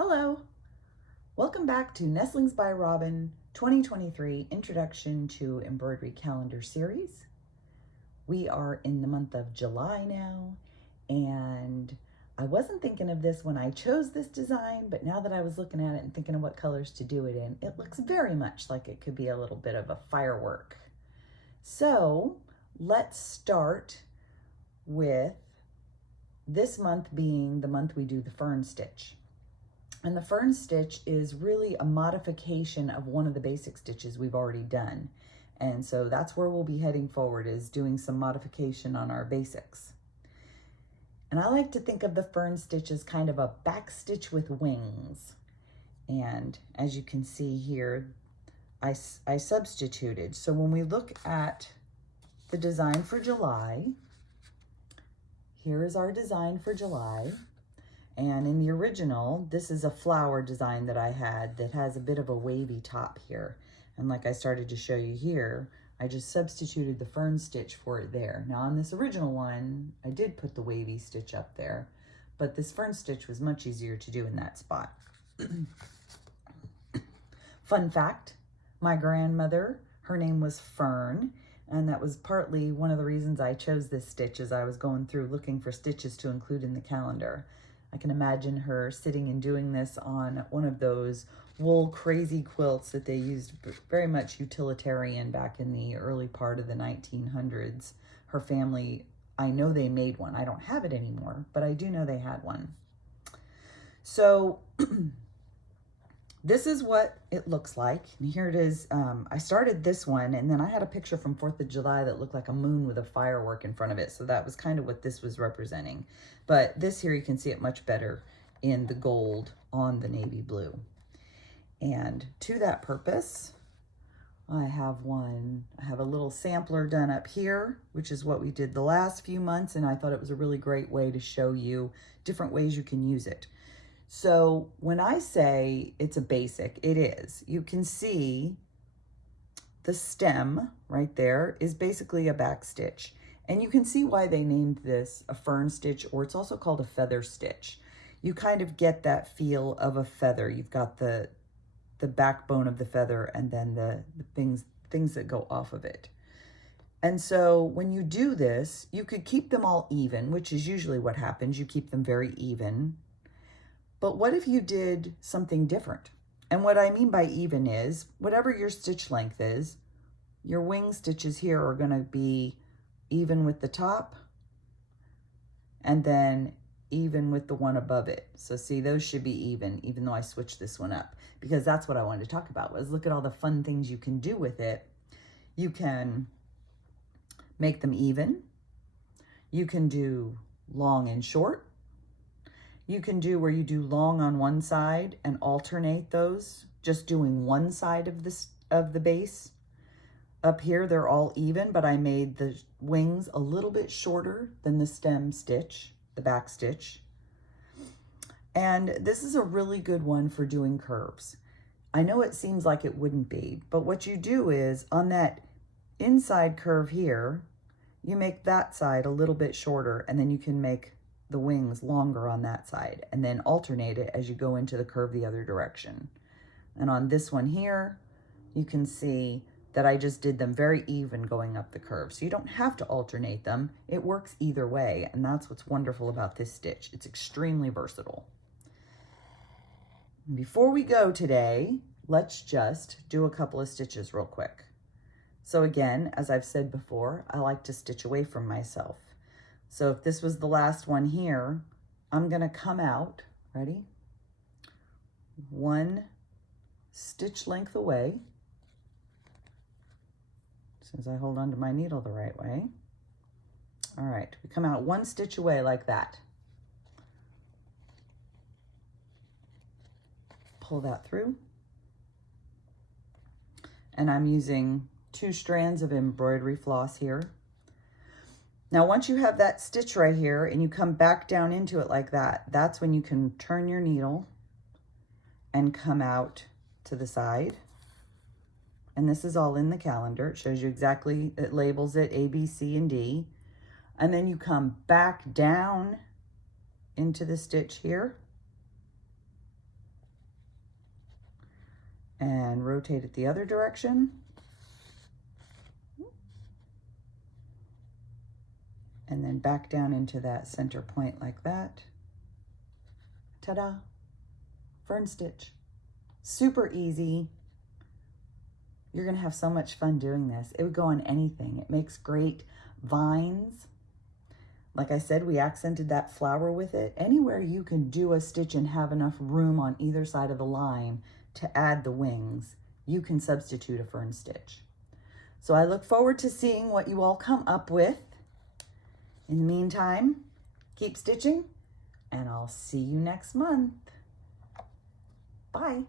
Hello, welcome back to Nestlings by Robin 2023 Introduction to Embroidery Calendar Series. We are in the month of July now, and I wasn't thinking of this when I chose this design, but now that I was looking at it and thinking of what colors to do it in, it looks very much like it could be a little bit of a firework. So let's start with this month being the month we do the fern stitch. And the fern stitch is really a modification of one of the basic stitches we've already done. And so that's where we'll be heading forward, is doing some modification on our basics. And I like to think of the fern stitch as kind of a back stitch with wings. And as you can see here, I substituted. So when we look at the design for July, here is our design for July. And in the original, this is a flower design that I had that has a bit of a wavy top here. And like I started to show you here, I just substituted the fern stitch for it there. Now on this original one, I did put the wavy stitch up there, but this fern stitch was much easier to do in that spot. Fun fact, my grandmother, her name was Fern, and that was partly one of the reasons I chose this stitch as I was going through looking for stitches to include in the calendar. I can imagine her sitting and doing this on one of those wool crazy quilts that they used, very much utilitarian back in the early part of the 1900s. Her family, I know they made one. I don't have it anymore, but I do know they had one. So this is what it looks like. And here it is. I started this one, and then I had a picture from 4th of July that looked like a moon with a firework in front of it. So that was kind of what this was representing. But this here, you can see it much better in the gold on the navy blue. And to that purpose, I have a little sampler done up here, which is what we did the last few months. And I thought it was a really great way to show you different ways you can use it. So when I say it's a basic, it is. You can see the stem right there is basically a back stitch. And you can see why they named this a fern stitch, or it's also called a feather stitch. You kind of get that feel of a feather. You've got the backbone of the feather and then the things that go off of it. And so when you do this, you could keep them all even, which is usually what happens. You keep them very even. But what if you did something different? And what I mean by even is, whatever your stitch length is, your wing stitches here are going to be even with the top and then even with the one above it. So see, those should be even though I switched this one up, because that's what I wanted to talk about, was look at all the fun things you can do with it. You can make them even. You can do long and short. You can do where you do long on one side and alternate those, just doing one side of the base. Up here, they're all even, but I made the wings a little bit shorter than the stem stitch, the back stitch. And this is a really good one for doing curves. I know it seems like it wouldn't be, but what you do is on that inside curve here, you make that side a little bit shorter, and then you can make the wings longer on that side, and then alternate it as you go into the curve the other direction. And on this one here, you can see that I just did them very even going up the curve. So you don't have to alternate them. It works either way, and that's what's wonderful about this stitch. It's extremely versatile. Before we go today, let's just do a couple of stitches real quick. So again, as I've said before, I like to stitch away from myself. So if this was the last one here, I'm gonna come out, ready? One stitch length away, as I hold onto my needle the right way. All right, we come out one stitch away like that. Pull that through. And I'm using 2 strands of embroidery floss here. Now, once you have that stitch right here and you come back down into it like that, that's when you can turn your needle and come out to the side. And this is all in the calendar. It shows you exactly, it labels it A, B, C, and D. And then you come back down into the stitch here and rotate it the other direction. And then back down into that center point like that. Ta-da! Fern stitch. Super easy. You're gonna have so much fun doing this. It would go on anything. It makes great vines. Like I said, we accented that flower with it. Anywhere you can do a stitch and have enough room on either side of the line to add the wings, you can substitute a fern stitch. So I look forward to seeing what you all come up with. In the meantime, keep stitching, and I'll see you next month. Bye.